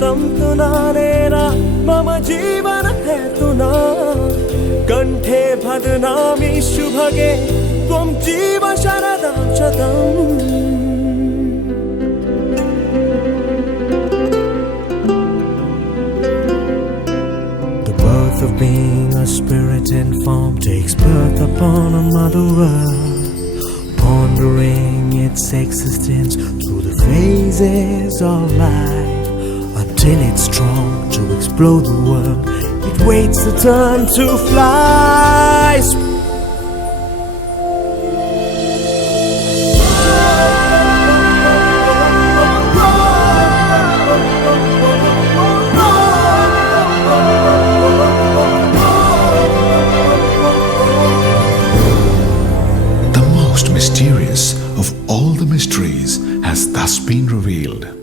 तं तु नानेन मम जीवन हेतुना कण्ठे भदनामि शुभगे त्वं जीव शरदां शतम्। The birth of being a spirit in form takes birth upon a mother world, pondering its existence through the phases of life until it's strong to explode the world. It waits the turn to fly. The most mysterious of all the mysteries has thus been revealed.